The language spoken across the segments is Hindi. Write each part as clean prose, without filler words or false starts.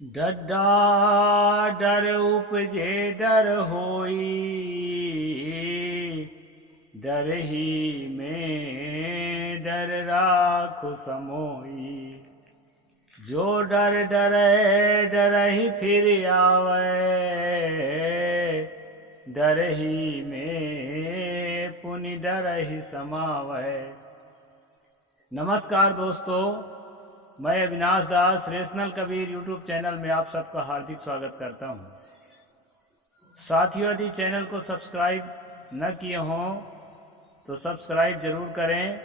डड्डा डर उपजे डर होई, डर ही में डर राखो समोई। जो डर डरे डर ही फिर आवे, डर ही में पुनि डर ही समावे। नमस्कार दोस्तों, मैं अविनाश दास रेशनल कबीर यूट्यूब चैनल में आप सबका हार्दिक स्वागत करता हूं। साथियों, यदि चैनल को सब्सक्राइब न किए हों तो सब्सक्राइब जरूर करें,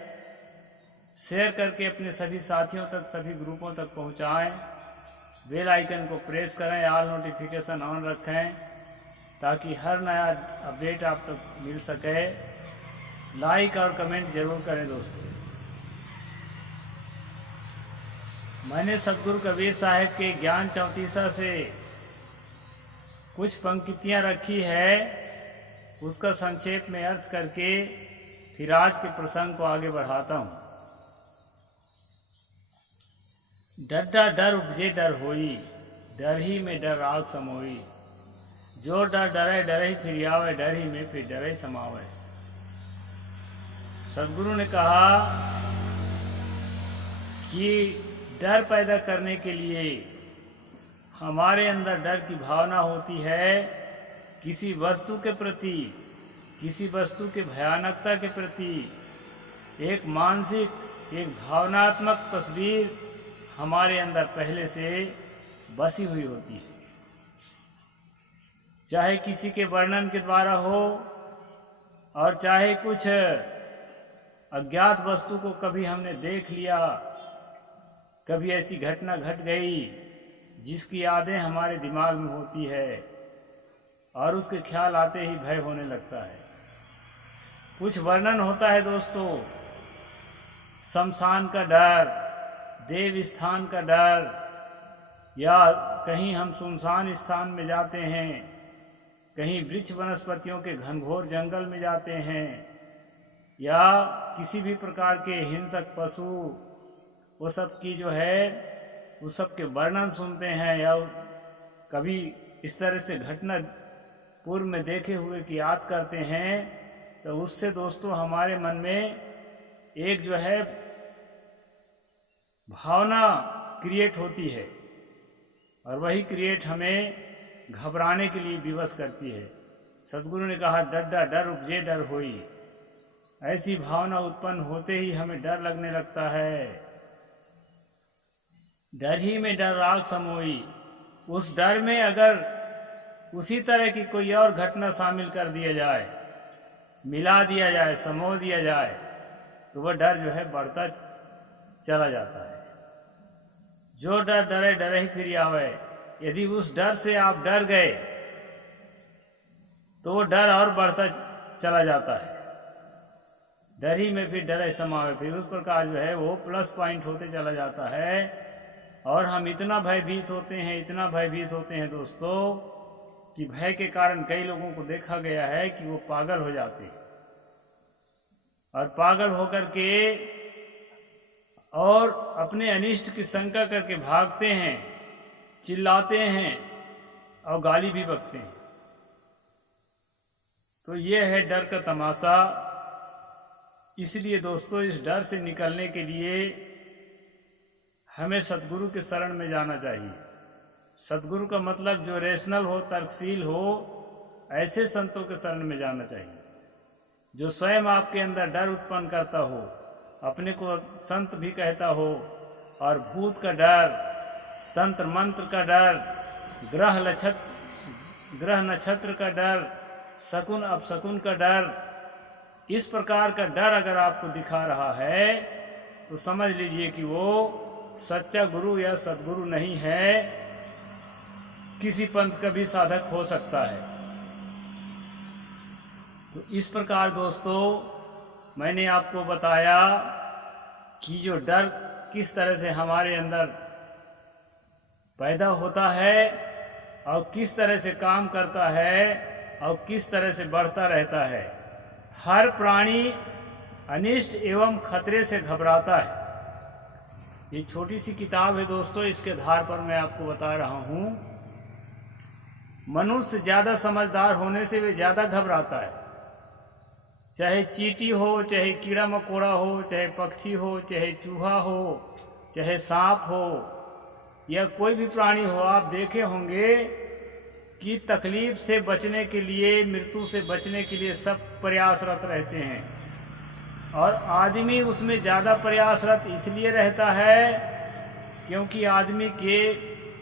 शेयर करके अपने सभी साथियों तक, सभी ग्रुपों तक पहुंचाएं। बेल आइकन को प्रेस करें, ऑल नोटिफिकेशन ऑन रखें ताकि हर नया अपडेट आप तक मिल सके। लाइक और कमेंट जरूर करें दोस्तों। मैंने सतगुरु कबीर साहब के ज्ञान चौतीसा से कुछ पंक्तियां रखी है, उसका संक्षेप में अर्थ करके फिर आज के प्रसंग को आगे बढ़ाता हूं। डड्डा डर उपजे डर होई, डर ही में डर राग समोई। जो डर डरे डर ही फिर आवे, डर ही में फिर डर ही समावे। सतगुरु ने कहा कि डर पैदा करने के लिए हमारे अंदर डर की भावना होती है। किसी वस्तु के प्रति, किसी वस्तु के भयानकता के प्रति एक मानसिक, एक भावनात्मक तस्वीर हमारे अंदर पहले से बसी हुई होती है। चाहे किसी के वर्णन के द्वारा हो और चाहे कुछ अज्ञात वस्तु को कभी हमने देख लिया, कभी ऐसी घटना घट गई जिसकी यादें हमारे दिमाग में होती है और उसके ख्याल आते ही भय होने लगता है। कुछ वर्णन होता है दोस्तों, शमशान का डर, देव स्थान का डर, या कहीं हम सुनसान स्थान में जाते हैं, कहीं वृक्ष वनस्पतियों के घनघोर जंगल में जाते हैं, या किसी भी प्रकार के हिंसक पशु, वो सब की जो है वो सब के वर्णन सुनते हैं, या कभी इस तरह से घटना पूर्व में देखे हुए की याद करते हैं, तो उससे दोस्तों हमारे मन में एक जो है भावना क्रिएट होती है और वही क्रिएट हमें घबराने के लिए विवश करती है। सतगुरु ने कहा डड्डा डर उपजे डर होई। ऐसी भावना उत्पन्न होते ही हमें डर लगने लगता है। डर ही में डर राग समोई। उस डर में अगर उसी तरह की कोई और घटना शामिल कर दिया जाए, मिला दिया जाए, समो दिया जाए, तो वह डर जो है बढ़ता चला जाता है। जो डर डरे डरे ही फिर आवे। यदि उस डर से आप डर गए तो वो डर और बढ़ता चला जाता है। डर ही में फिर डरे समावे। फिर उस प्रकार जो है वो प्लस पॉइंट होते चला जाता है और हम इतना भयभीत होते हैं, इतना भयभीत होते हैं दोस्तों कि भय के कारण कई लोगों को देखा गया है कि वो पागल हो जाते हैं और पागल होकर के और अपने अनिष्ट की शंका करके भागते हैं, चिल्लाते हैं और गाली भी बकते हैं। तो ये है डर का तमाशा। इसलिए दोस्तों इस डर से निकलने के लिए हमें सतगुरु के शरण में जाना चाहिए। सतगुरु का मतलब जो रेशनल हो, तर्कशील हो, ऐसे संतों के शरण में जाना चाहिए जो स्वयं आपके अंदर डर उत्पन्न करता हो, अपने को संत भी कहता हो, और भूत का डर, तंत्र मंत्र का डर, ग्रह नक्षत्र का डर, शकुन अपशकुन का डर, इस प्रकार का डर अगर आपको दिखा रहा है तो समझ लीजिए कि वो सच्चा गुरु या सद्गुरु नहीं है, किसी पंथ का भी साधक हो सकता है। तो इस प्रकार दोस्तों मैंने आपको बताया कि जो डर किस तरह से हमारे अंदर पैदा होता है और किस तरह से काम करता है और किस तरह से बढ़ता रहता है। हर प्राणी अनिष्ट एवं खतरे से घबराता है। ये छोटी सी किताब है दोस्तों, इसके आधार पर मैं आपको बता रहा हूँ। मनुष्य ज़्यादा समझदार होने से वे ज़्यादा घबराता है। चाहे चींटी हो, चाहे कीड़ा मकोड़ा हो, चाहे पक्षी हो, चाहे चूहा हो, चाहे सांप हो या कोई भी प्राणी हो, आप देखे होंगे कि तकलीफ से बचने के लिए, मृत्यु से बचने के लिए सब प्रयासरत रहते हैं। और आदमी उसमें ज़्यादा प्रयासरत इसलिए रहता है क्योंकि आदमी के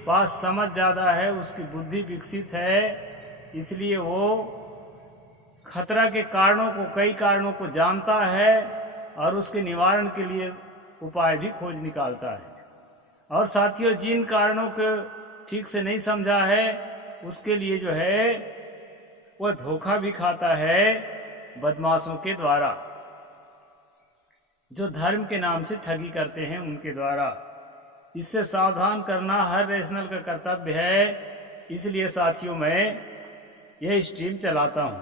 पास समझ ज़्यादा है, उसकी बुद्धि विकसित है, इसलिए वो खतरा के कारणों को, कई कारणों को जानता है और उसके निवारण के लिए उपाय भी खोज निकालता है। और साथियों, जिन कारणों को ठीक से नहीं समझा है उसके लिए जो है वह धोखा भी खाता है बदमाशों के द्वारा, जो धर्म के नाम से ठगी करते हैं उनके द्वारा। इससे सावधान करना हर रेशनल का कर्तव्य है। इसलिए साथियों, मैं यह स्ट्रीम चलाता हूँ।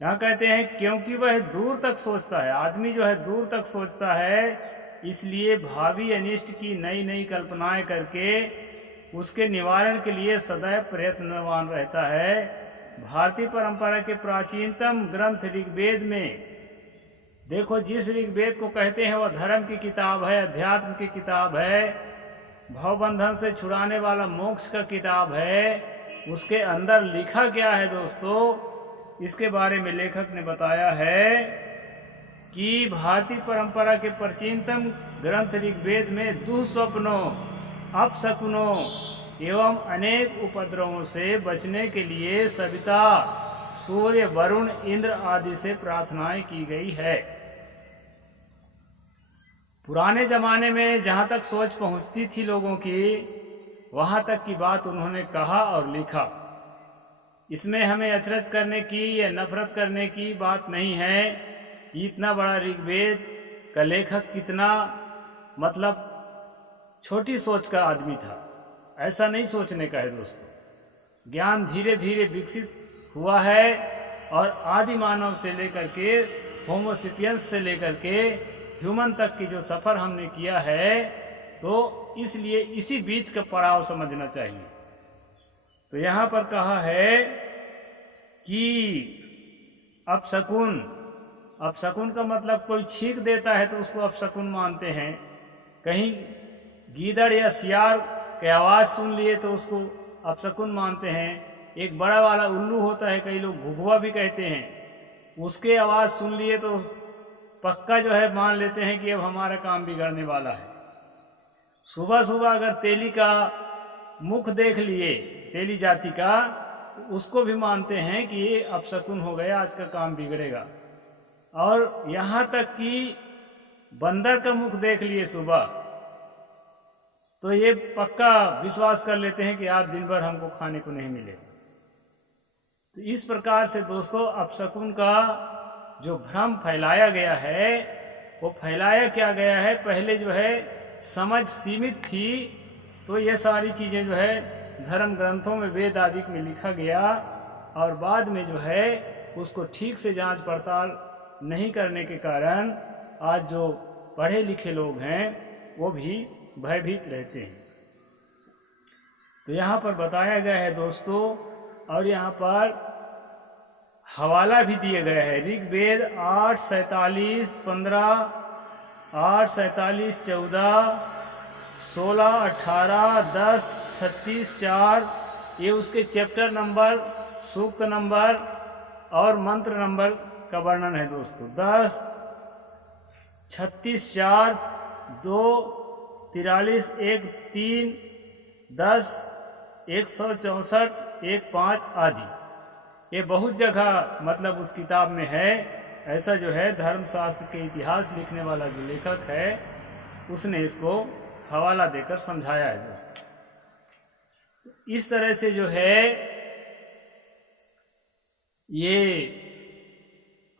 यहाँ कहते हैं क्योंकि वह दूर तक सोचता है, आदमी जो है दूर तक सोचता है, इसलिए भावी अनिष्ट की नई नई कल्पनाएं करके उसके निवारण के लिए सदैव प्रयत्नवान रहता है। भारतीय परंपरा के प्राचीनतम ग्रंथ ऋग्वेद में देखो, जिस ऋग्वेद को कहते हैं वह धर्म की किताब है, अध्यात्म की किताब है, भवबंधन से छुड़ाने वाला मोक्ष का किताब है। उसके अंदर लिखा क्या है दोस्तों, इसके बारे में लेखक ने बताया है कि भारतीय परंपरा के प्राचीनतम ग्रंथ ऋग्वेद में दुःस्वप्नों, अपशकुनों एवं अनेक उपद्रवों से बचने के लिए सविता, सूर्य, वरुण, इंद्र आदि से प्रार्थनाएं की गई है। पुराने जमाने में जहाँ तक सोच पहुँचती थी लोगों की, वहाँ तक की बात उन्होंने कहा और लिखा। इसमें हमें अचरज करने की या नफरत करने की बात नहीं है। इतना बड़ा ऋग्वेद का लेखक कितना मतलब छोटी सोच का आदमी था, ऐसा नहीं सोचने का है दोस्तों। ज्ञान धीरे धीरे विकसित हुआ है और आदि मानव से लेकर के, होमोसेपियंस से लेकर के ह्यूमन तक की जो सफ़र हमने किया है, तो इसलिए इसी बीच का पड़ाव समझना चाहिए। तो यहाँ पर कहा है कि अपशकुन, अपशकुन का मतलब कोई छींक देता है तो उसको अपशकुन मानते हैं। कहीं गीदड़ या सियार की आवाज़ सुन लिए तो उसको अपशकुन मानते हैं। एक बड़ा वाला उल्लू होता है, कई लोग घुघुआ भी कहते हैं, उसके आवाज़ सुन लिए तो पक्का जो है मान लेते हैं कि अब हमारा काम बिगड़ने वाला है। सुबह सुबह अगर तेली का मुख देख लिए, तेली जाति का, उसको भी मानते हैं कि ये अपशकुन हो गया, आज का काम बिगड़ेगा। और यहाँ तक कि बंदर का मुख देख लिए सुबह, तो ये पक्का विश्वास कर लेते हैं कि आज दिन भर हमको खाने को नहीं मिलेगा। तो इस प्रकार से दोस्तों, अपशकुन का जो भ्रम फैलाया गया है, वो फैलाया क्या गया है, पहले जो है समझ सीमित थी, तो ये सारी चीज़ें जो है धर्म ग्रंथों में, वेद आदि में लिखा गया, और बाद में जो है उसको ठीक से जांच पड़ताल नहीं करने के कारण आज जो पढ़े लिखे लोग हैं वो भी भयभीत रहते हैं। तो यहाँ पर बताया गया है दोस्तों, और यहाँ पर हवाला भी दिए गए हैं। ऋग्वेद 8:47-15, 8:47-14, 16-18, 10-36-4, ये उसके चैप्टर नंबर, सूक्त नंबर और मंत्र नंबर का वर्णन है दोस्तों। 10, 36-4, 2, 43, 1, 3, 10, 164, 1, 5 आदि। ये बहुत जगह मतलब उस किताब में है। ऐसा जो है धर्मशास्त्र के इतिहास लिखने वाला जो लेखक है, उसने इसको हवाला देकर समझाया है दोस्तों। इस तरह से जो है ये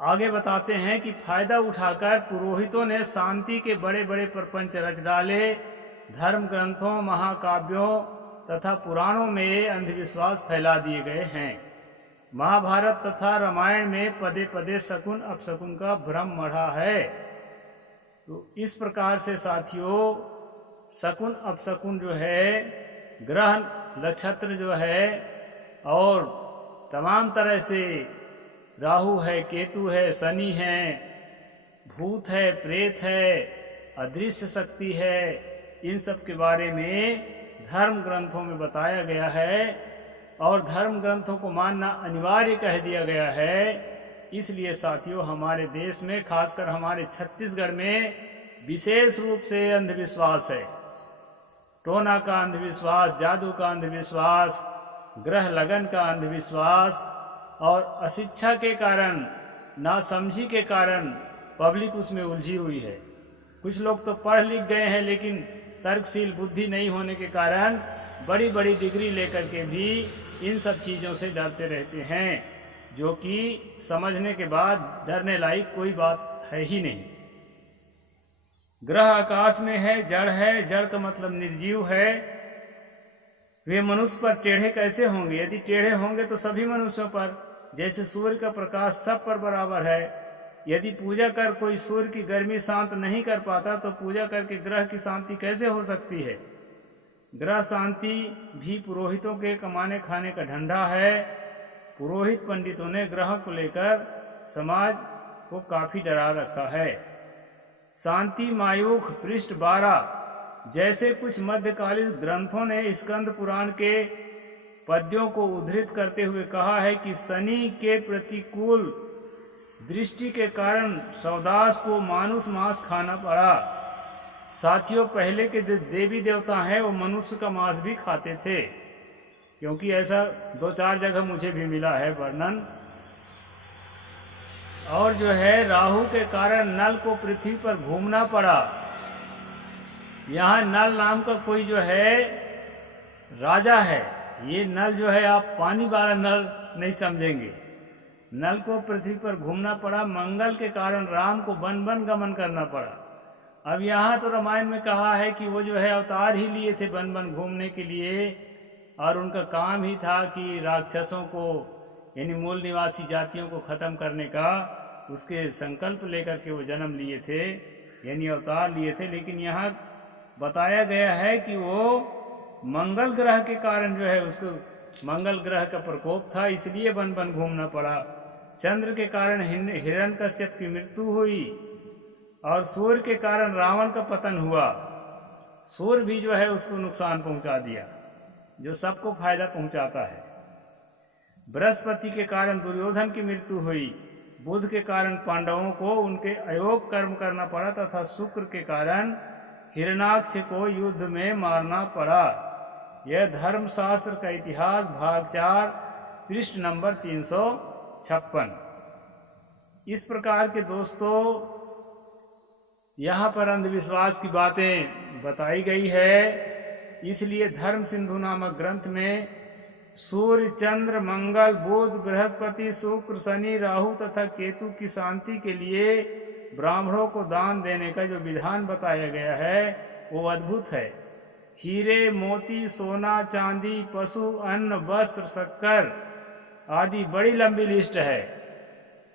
आगे बताते हैं कि फायदा उठाकर पुरोहितों ने शांति के बड़े बड़े प्रपंच रच डाले। धर्म ग्रंथों, महाकाव्यों तथा पुराणों में अंधविश्वास फैला दिए गए हैं। महाभारत तथा रामायण में पदे पदे शकुन अपशकुन का भ्रम मढ़ा है। तो इस प्रकार से साथियों शकुन अपशकुन जो है, ग्रह नक्षत्र जो है और तमाम तरह से राहु है, केतु है, शनि है, भूत है, प्रेत है, अदृश्य शक्ति है, इन सब के बारे में धर्म ग्रंथों में बताया गया है और धर्म ग्रंथों को मानना अनिवार्य कह दिया गया है। इसलिए साथियों हमारे देश में, खासकर हमारे छत्तीसगढ़ में विशेष रूप से अंधविश्वास है। टोना का अंधविश्वास, जादू का अंधविश्वास, ग्रह लगन का अंधविश्वास और अशिक्षा के कारण, नासमझी के कारण पब्लिक उसमें उलझी हुई है। कुछ लोग तो पढ़ लिख गए हैं लेकिन तर्कशील बुद्धि नहीं होने के कारण बड़ी बड़ी डिग्री लेकर के भी इन सब चीज़ों से डरते रहते हैं, जो कि समझने के बाद डरने लायक कोई बात है ही नहीं। ग्रह आकाश में है, जड़ है, जड़ का मतलब निर्जीव है। वे मनुष्य पर टेढ़े कैसे होंगे? यदि टेढ़े होंगे तो सभी मनुष्यों पर, जैसे सूर्य का प्रकाश सब पर बराबर है। यदि पूजा कर कोई सूर्य की गर्मी शांत नहीं कर पाता तो पूजा करके ग्रह की शांति कैसे हो सकती है? ग्रह शांति भी पुरोहितों के कमाने खाने का धंधा है। पुरोहित पंडितों ने ग्रह को लेकर समाज को काफी डरा रखा है। शांति मायूख पृष्ठ 12 जैसे कुछ मध्यकालीन ग्रंथों ने स्कंद पुराण के पद्यों को उद्धृत करते हुए कहा है कि शनि के प्रतिकूल दृष्टि के कारण सौदास को मानुष मांस खाना पड़ा। साथियों पहले के जो देवी देवता हैं वो मनुष्य का मांस भी खाते थे, क्योंकि ऐसा 2-4 जगह मुझे भी मिला है वर्णन। और जो है राहु के कारण नल को पृथ्वी पर घूमना पड़ा। यहाँ नल नाम का कोई जो है राजा है। ये नल जो है आप पानी वाला नल नहीं समझेंगे। नल को पृथ्वी पर घूमना पड़ा। मंगल के कारण राम को वन वन गमन करना पड़ा। अब यहाँ तो रामायण में कहा है कि वो जो है अवतार ही लिए थे वन वन घूमने के लिए, और उनका काम ही था कि राक्षसों को यानी मूल निवासी जातियों को खत्म करने का, उसके संकल्प लेकर के वो जन्म लिए थे, यानी अवतार लिए थे। लेकिन यहाँ बताया गया है कि वो मंगल ग्रह के कारण जो है उसको मंगल ग्रह का प्रकोप था, इसलिए वन वन घूमना पड़ा। चंद्र के कारण हिरण्यकश्यप की मृत्यु हुई और सूर्य के कारण रावण का पतन हुआ। सूर्य भी जो है उसको नुकसान पहुंचा दिया, जो सबको फायदा पहुंचाता है। बृहस्पति के कारण दुर्योधन की मृत्यु हुई। बुध के कारण पांडवों को उनके अयोग कर्म करना पड़ा तथा शुक्र के कारण हिरण्याक्ष को युद्ध में मारना पड़ा। यह धर्मशास्त्र का इतिहास भाग 4 पृष्ठ नंबर 356। इस प्रकार के दोस्तों यहाँ पर अंधविश्वास की बातें बताई गई है। इसलिए धर्म सिंधु नामक ग्रंथ में सूर्य, चंद्र, मंगल, बुध, बृहस्पति, शुक्र, शनि, राहु तथा केतु की शांति के लिए ब्राह्मणों को दान देने का जो विधान बताया गया है वो अद्भुत है। हीरे, मोती, सोना, चांदी, पशु, अन्न, वस्त्र, शक्कर आदि बड़ी लंबी लिस्ट है।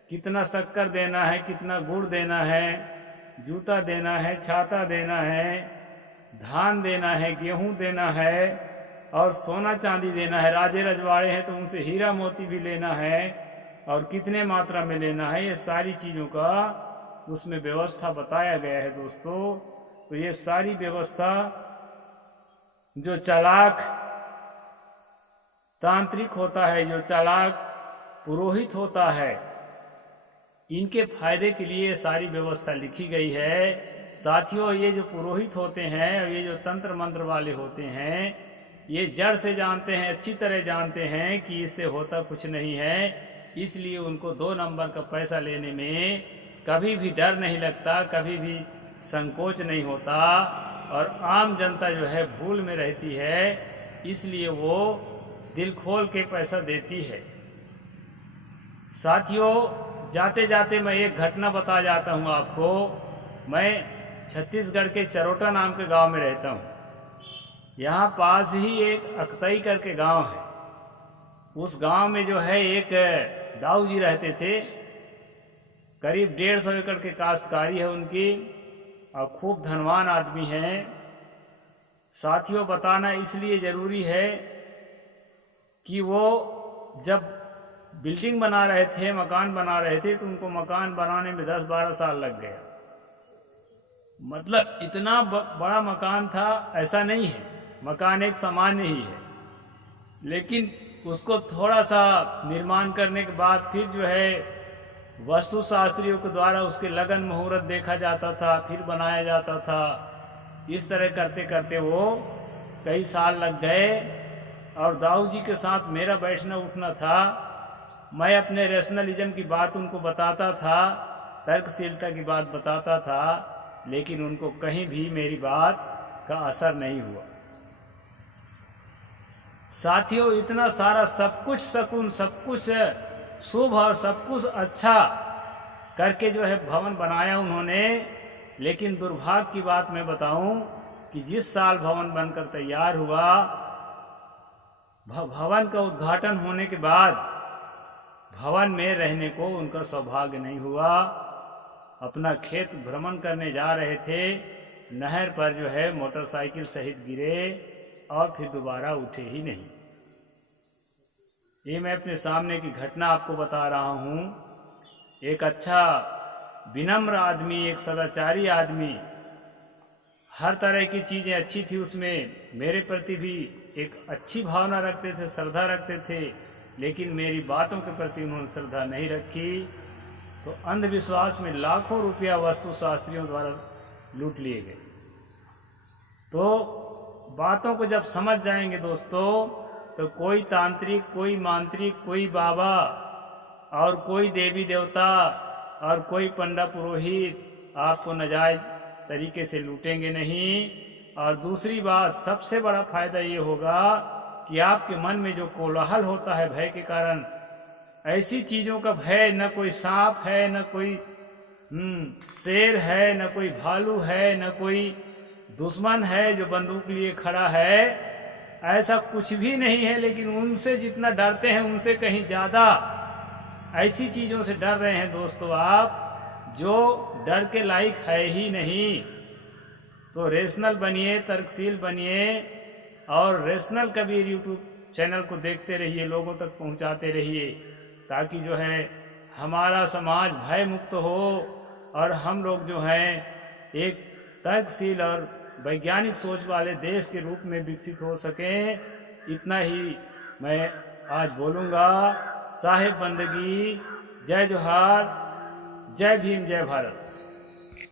कितना शक्कर देना है, कितना गुड़ देना है, जूता देना है, छाता देना है, धान देना है, गेहूं देना है और सोना चांदी देना है। राजे रजवाड़े हैं तो उनसे हीरा मोती भी लेना है और कितने मात्रा में लेना है, ये सारी चीज़ों का उसमें व्यवस्था बताया गया है दोस्तों। तो ये सारी व्यवस्था जो चालाक तांत्रिक होता है, जो चालाक पुरोहित होता है, इनके फायदे के लिए सारी व्यवस्था लिखी गई है। साथियों ये जो पुरोहित होते हैं और ये जो तंत्र मंत्र वाले होते हैं, ये जड़ से जानते हैं, अच्छी तरह जानते हैं कि इससे होता कुछ नहीं है। इसलिए उनको 2 नंबर का पैसा लेने में कभी भी डर नहीं लगता, कभी भी संकोच नहीं होता और आम जनता जो है भूल में रहती है, इसलिए वो दिल खोल के पैसा देती है। साथियों जाते जाते मैं एक घटना बता जाता हूँ आपको। मैं छत्तीसगढ़ के चरोटा नाम के गांव में रहता हूँ। यहाँ पास ही एक अकतई करके गांव है। उस गांव में जो है एक दाऊ जी रहते थे। करीब 150 एकड़ के काश्तकारी है उनकी। और खूब धनवान आदमी हैं। साथियों, बताना इसलिए ज़रूरी है कि वो जब बिल्डिंग बना रहे थे, मकान बना रहे थे, तो उनको मकान बनाने में 10-12 साल लग गया। मतलब इतना बड़ा मकान था ऐसा नहीं है, मकान एक सामान्य ही है, लेकिन उसको थोड़ा सा निर्माण करने के बाद फिर जो है वास्तु शास्त्रियों के द्वारा उसके लगन मुहूर्त देखा जाता था, फिर बनाया जाता था। इस तरह करते करते वो कई साल लग गए। और दाऊ जी के साथ मेरा बैठना उठना था। मैं अपने रैशनलिज्म की बात उनको बताता था, तर्कशीलता की बात बताता था, लेकिन उनको कहीं भी मेरी बात का असर नहीं हुआ। साथियों, इतना सारा सब कुछ शकुन, सब कुछ शुभ और सब कुछ अच्छा करके जो है भवन बनाया उन्होंने, लेकिन दुर्भाग्य की बात मैं बताऊं कि जिस साल भवन बनकर तैयार हुआ, भवन का उद्घाटन होने के बाद भवन में रहने को उनका सौभाग्य नहीं हुआ। अपना खेत भ्रमण करने जा रहे थे, नहर पर जो है मोटरसाइकिल सहित गिरे और फिर दोबारा उठे ही नहीं। ये मैं अपने सामने की घटना आपको बता रहा हूँ। एक अच्छा विनम्र आदमी, एक सदाचारी आदमी, हर तरह की चीज़ें अच्छी थी उसमें, मेरे प्रति भी एक अच्छी भावना रखते थे, श्रद्धा रखते थे, लेकिन मेरी बातों के प्रति उन्होंने श्रद्धा नहीं रखी। तो अंधविश्वास में लाखों रुपया वास्तु शास्त्रियों द्वारा लूट लिए गए। तो बातों को जब समझ जाएंगे दोस्तों, तो कोई तांत्रिक, कोई मांत्रिक, कोई बाबा और कोई देवी देवता और कोई पंडा पुरोहित आपको नाजायज तरीके से लूटेंगे नहीं। और दूसरी बात, सबसे बड़ा फायदा ये होगा कि आपके मन में जो कोलाहल होता है भय के कारण, ऐसी चीज़ों का भय, न कोई सांप है, न कोई शेर है, न कोई भालू है, न कोई दुश्मन है जो बंदूक लिए खड़ा है, ऐसा कुछ भी नहीं है। लेकिन उनसे जितना डरते हैं उनसे कहीं ज़्यादा ऐसी चीज़ों से डर रहे हैं दोस्तों आप, जो डर के लायक है ही नहीं। तो रेशनल बनिए, तर्कशील बनिए और रेशनल कबीर यूट्यूब चैनल को देखते रहिए, लोगों तक पहुंचाते रहिए, ताकि जो है हमारा समाज भय मुक्त हो और हम लोग जो हैं एक तर्कशील और वैज्ञानिक सोच वाले देश के रूप में विकसित हो सकें। इतना ही मैं आज बोलूँगा। साहिब बंदगी, जय जोहार, जय भीम, जय भारत।